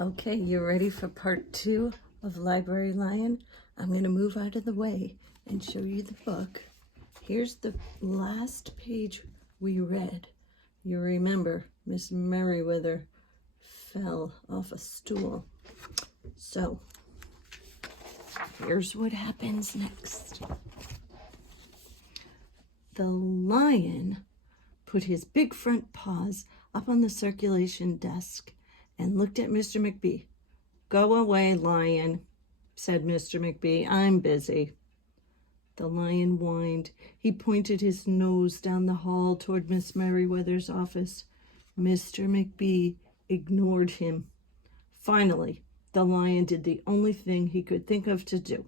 Okay, you ready for part 2 of Library Lion? I'm going to move out of the way and show you the book. Here's the last page we read. You remember Miss Merriweather fell off a stool. So, here's what happens next. The lion put his big front paws up on the circulation desk and looked at Mr. McBee. "Go away, lion," said Mr. McBee. "I'm busy." The lion whined. He pointed his nose down the hall toward Miss Merriweather's office. Mr. McBee ignored him. Finally, the lion did the only thing he could think of to do.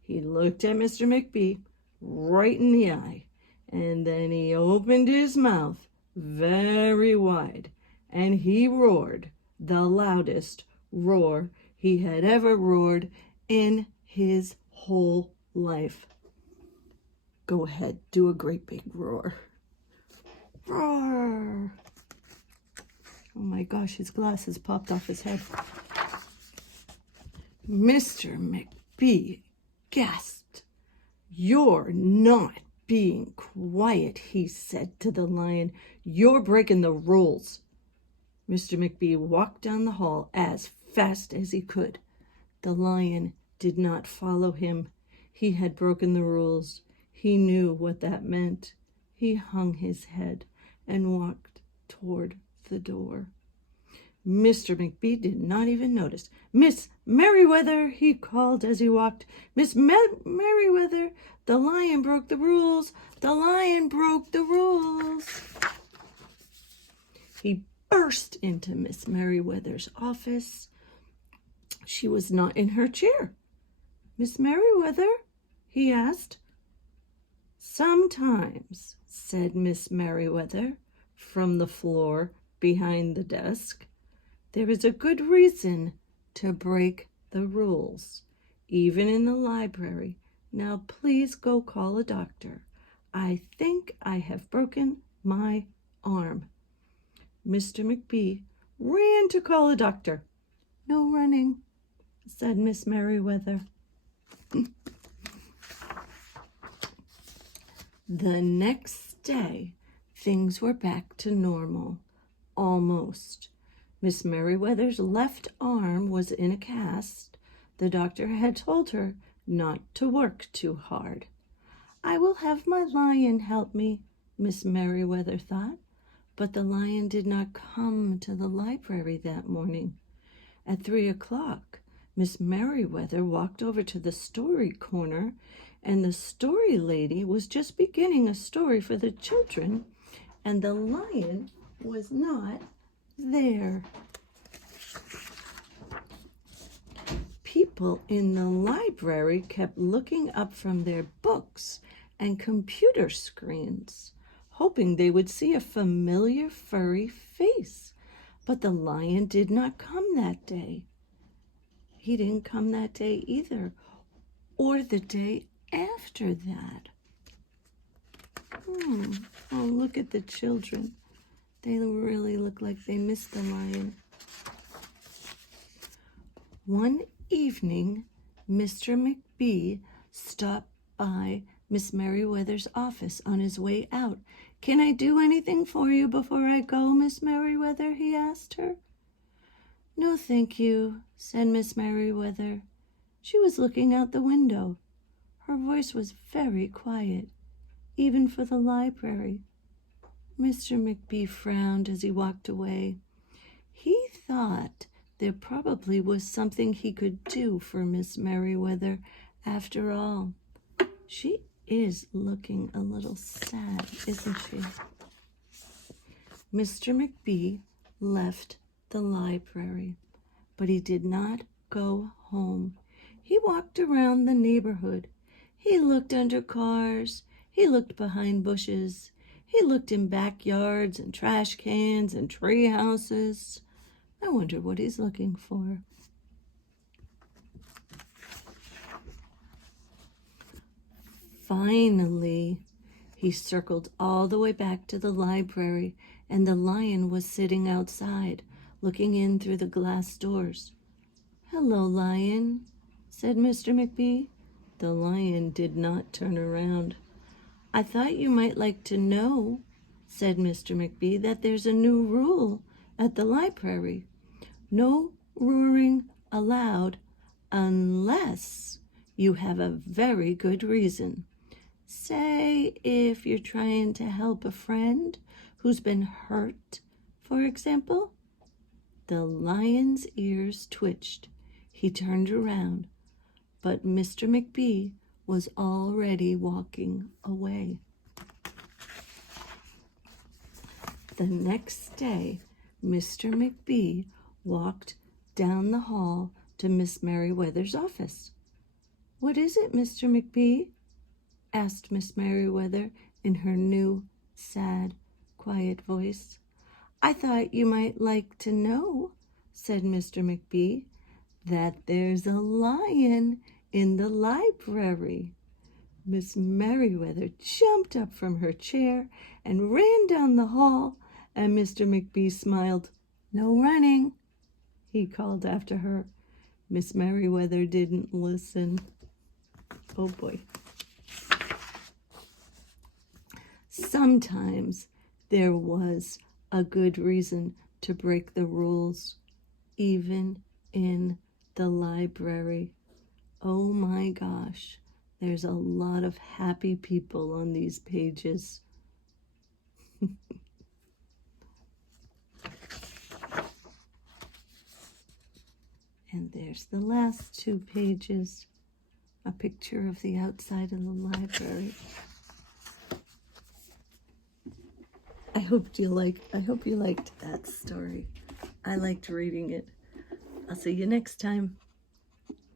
He looked at Mr. McBee right in the eye, and then he opened his mouth very wide, and he roared the loudest roar he had ever roared in his whole life. Go ahead, do a great big roar. Roar! Oh my gosh, his glasses popped off his head. Mr. McBee gasped. "You're not being quiet," he said to the lion. "You're breaking the rules." Mr. McBee walked down the hall as fast as he could. The lion did not follow him. He had broken the rules. He knew what that meant. He hung his head and walked toward the door. Mr. McBee did not even notice. "Miss Merriweather," he called as he walked. "Miss Merriweather, the lion broke the rules. The lion broke the rules." He burst into Miss Merriweather's office. She was not in her chair. "Miss Merriweather?" he asked. "Sometimes," said Miss Merriweather from the floor behind the desk, "there is a good reason to break the rules, even in the library. Now please go call a doctor. I think I have broken my arm." Mr. McBee ran to call a doctor. "No running," said Miss Merriweather. The next day, things were back to normal, almost. Miss Merriweather's left arm was in a cast. The doctor had told her not to work too hard. "I will have my lion help me," Miss Merriweather thought. But the lion did not come to the library that morning. At 3 o'clock, Miss Merriweather walked over to the story corner, and the story lady was just beginning a story for the children, and the lion was not there. People in the library kept looking up from their books and computer screens, hoping they would see a familiar furry face. But the lion did not come that day. He didn't come that day either, or the day after that. Oh, look at the children. They really look like they missed the lion. One evening, Mr. McBee stopped by Miss Merriweather's office on his way out. "Can I do anything for you before I go, Miss Merriweather?" he asked her. "No, thank you," said Miss Merriweather. She was looking out the window. Her voice was very quiet, even for the library. Mr. McBee frowned as he walked away. He thought there probably was something he could do for Miss Merriweather after all. She is looking a little sad, isn't she? Mr. McBee left the library, but he did not go home. He walked around the neighborhood. He looked under cars. He looked behind bushes. He looked in backyards and trash cans and tree houses. I wonder what he's looking for. Finally, he circled all the way back to the library, and the lion was sitting outside, looking in through the glass doors. "Hello, Lion," said Mr. McBee. The lion did not turn around. "I thought you might like to know," said Mr. McBee, "that there's a new rule at the library. No roaring allowed unless you have a very good reason. Say if you're trying to help a friend who's been hurt, for example." The lion's ears twitched. He turned around, but Mr. McBee was already walking away. The next day, Mr. McBee walked down the hall to Miss Merriweather's office. "What is it, Mr. McBee?" asked Miss Merriweather in her new, sad, quiet voice. "I thought you might like to know," said Mr. McBee, "that there's a lion in the library." Miss Merriweather jumped up from her chair and ran down the hall, and Mr. McBee smiled. "No running," he called after her. Miss Merriweather didn't listen. Oh boy. Sometimes there was a good reason to break the rules, even in the library. Oh my gosh, there's a lot of happy people on these pages. And there's the last 2 pages, a picture of the outside of the library. I hope you liked that story. I liked reading it. I'll see you next time.